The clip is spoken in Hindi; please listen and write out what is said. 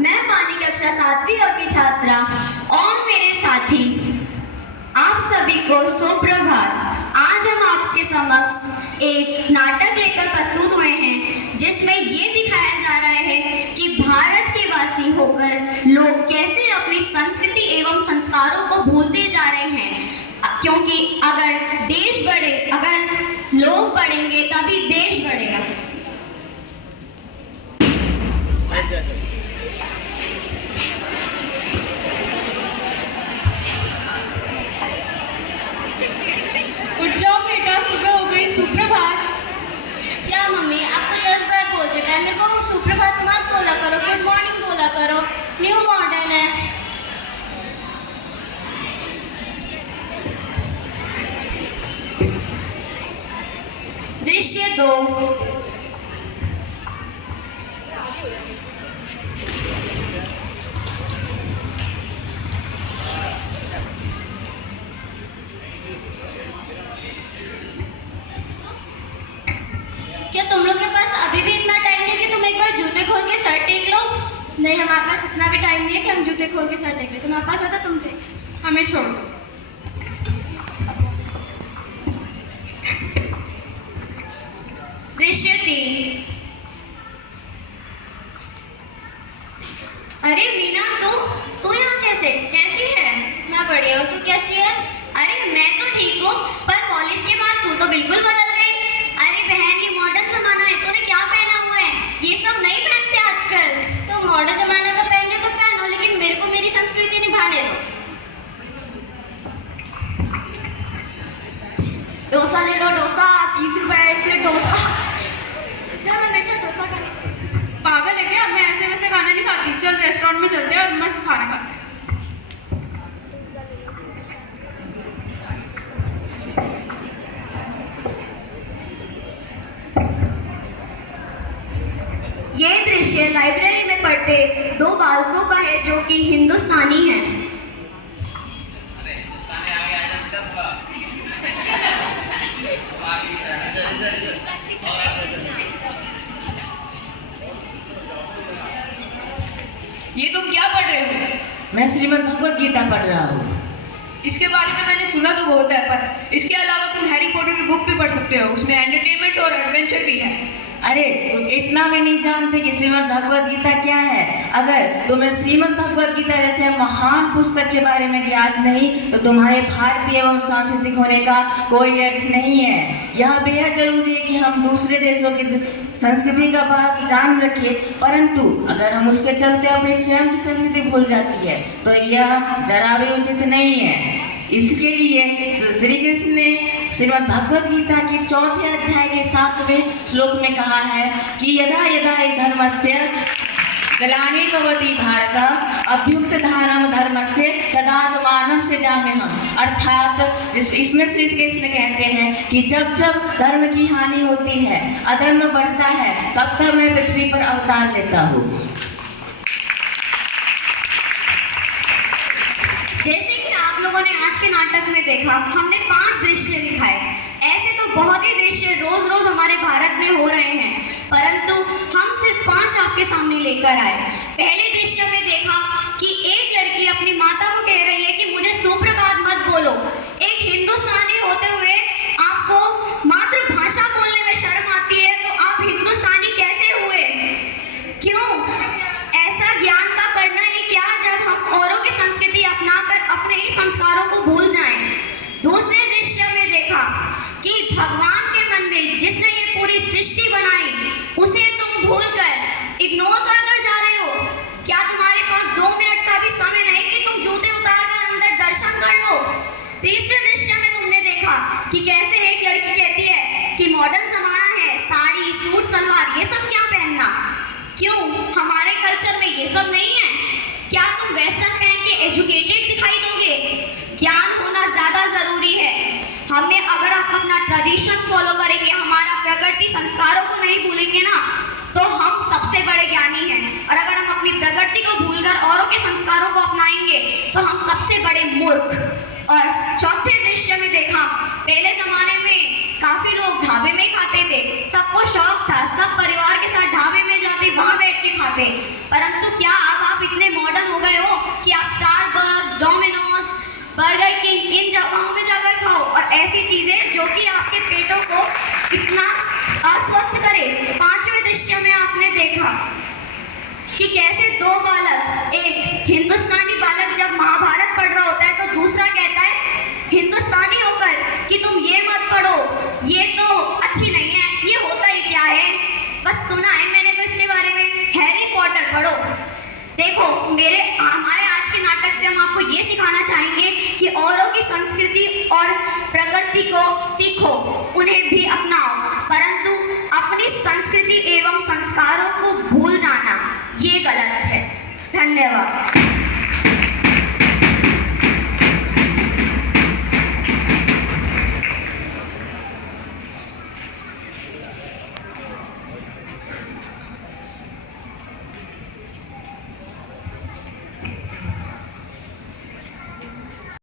मैं पानी कक्षा 7वीं की छात्रा और मेरे साथी आप सभी को सुप्रभात। आज हम आपके समक्ष एक नाटक लेकर प्रस्तुत हुए हैं जिसमें ये दिखाया जा रहा है कि भारत के वासी होकर लोग कैसे अपनी संस्कृति एवं संस्कारों को भूलते जा रहे हैं, क्योंकि अगर लोग बढ़ेंगे तभी देश बढ़ेगा। उठ जाओ बेटा, सुबह हो गई। सुप्रभात। क्या मम्मी, आपको 10 बार बोल चुका है, मेरे को सुप्रभात मत बोला करो, गुड मॉर्निंग बोला करो, न्यू मॉडर्न है। दृश्य 2। क्या तुम लोग के पास अभी भी इतना टाइम नहीं कि तुम एक बार जूते खोल के सर टेक लो? नहीं, हमारे पास इतना भी टाइम नहीं है कि हम जूते खोल के सर टेक ले। तुम्हारे पास आता, तुम टेक, हमें छोड़ दो। दृश्य 3। अरे वीना, तू यहाँ कैसी है? मैं बढ़िया हूँ, तू कैसी है? अरे मैं तो ठीक हूँ, पर कॉलेज के बाद तू तो बिल्कुल बदल गई। अरे बहन, ये मॉडर्न जमाना है, तूने क्या पहना हुआ है? ये सब नहीं पहनते आजकल। तो मॉडर्न जमाना का पहने तो पहनो, लेकिन मेरे को मेरी संस्कृति निभाने दो। डोसा ले लो, डोसा 30 रुपए एक प्लेट डोसा। चल हमेशा डोसा खाने। पागल है क्या? मैं ऐसे वैसे खाना नहीं खाती। चल रेस्टोरेंट में चलते हैं और मस्त खाना खाते हैं। ये दृश्य लाइब्रेरी में पढ़ते 2 बालकों का है जो कि हिंदुस्तानी है। ये तुम क्या पढ़ रहे हो? मैं श्रीमद् भगवत गीता पढ़ रहा हूँ। इसके बारे में मैंने सुना तो बहुत है, पर इसके अलावा तुम हैरी पॉटर की बुक भी पढ़ सकते हो। उसमें एंटरटेनमेंट और एडवेंचर भी है। अरे तुम इतना भी नहीं जानते कि श्रीमद् भगवत गीता क्या है। अगर तुम्हें श्रीमद् भगवत गीता जैसे महान पुस्तक के बारे में ज्ञात नहीं तो तुम्हारे भारतीय एवं सांस्कृतिक होने का कोई अर्थ नहीं है। यह बेहद जरूरी है कि हम दूसरे देशों की संस्कृति का बात जान रखें, परंतु अगर हम उसके चलते अपनी स्वयं की संस्कृति भूल जाती है तो यह जरा भी उचित नहीं है। इसके लिए श्री कृष्ण ने श्रीमद् भगवत गीता के 4थे अध्याय के 7वें श्लोक में कहा है कि यदा यदा हि धर्मस्य ग्लानिर्भवति भारत अभ्युत्थानम् धर्मस्य तदात्मानं सृजाम्यहम्। अर्थात इसमें श्री कृष्ण कहते हैं कि जब जब धर्म की हानि होती है, अधर्म बढ़ता है, तब तब मैं पृथ्वी पर अवतार लेता हूँ। जैसे कि आप लोगों ने आज के नाटक में देखा, हमने 5 दृश्य दिखाए। ऐसे तो बहुत ही दृश्य रोज रोज हमारे भारत में हो रहे हैं, परंतु हम सिर्फ 5 आपके सामने लेकर आए। पहले दृश्य में देखा कि एक लड़की अपनी माता को कह रही है कि मुझे सुप्रभात मत बोलो। एक हिंदुस्तानी होते हुए आपको मातृभाषा बोलने में शर्म आती है, तो आप हिंदुस्तानी कैसे हुए? क्यों ऐसा ज्ञान का करना ही क्या, जब हम औरों की संस्कृति अपनाकर अपने ही संस्कारों को भूल जाएं। दूसरे दृश्य में देखा कि भगवान के मंदिर जिसने ये पूरी सृष्टि बनाई, उसे तुम भूलकर इग्नोर कर जा रहे हो। क्या तुम्हारे पास 2 मिनट का भी समय नहीं कि तुम जूते उतारकर अंदर दर्शन कर लो? तीसरे दृश्य में तुमने देखा कि कैसे एक लड़की कहती है कि मॉडर्न जमाना है, साड़ी सूट सलवार ये सब क्या पहनना। क्यों हमारे कल्चर में ये सब नहीं है? क्या तुम वेस्टर्न पहन के एजुकेटेड दिखाई दोगे? ज्ञान होना ज्यादा जरूरी है। हमें अगर हम अपना ट्रेडिशन फॉलो करेंगे, हमारा प्रकृति संस्कारों को नहीं भूलेंगे ना, तो हम सबसे बड़े ज्ञानी हैं। और अगर हम अपनी प्रकृति को भूलकर औरों के संस्कारों को अपनाएंगे तो हम सबसे बड़े मूर्ख। और चौथे दृश्य में देखा, पहले जमाने में काफी लोग ढाबे में ही खाते थे, सबको शौक था, सब परिवार के साथ ढाबे में जाते, वहां बैठ के खाते। परंतु क्या अब आप बर्गर किंग इन जगहों में जाकर खाओ और ऐसी चीजें जो कि आपके पेटों को इतना अस्वस्थ करे। 5वें दृश्य में आपने देखा कि कैसे दो बालक, एक हिंदुस्तानी बालक जब महाभारत पढ़ रहा होता है तो दूसरा कहता है हिंदुस्तानी होकर कि तुम ये मत पढ़ो, ये तो अच्छी नहीं है, ये होता ही क्या है, बस सुना है मैंने तो इसके बारे में, हैरी पॉटर पढ़ो। देखो हमारे आज के नाटक से हम आपको ये सिखाना चाहेंगे कि औरों की संस्कृति और प्रकृति को सीखो, उन्हें भी अपनाओ, परंतु अपनी संस्कृति एवं संस्कारों को भूल जाना ये गलत है। धन्यवाद।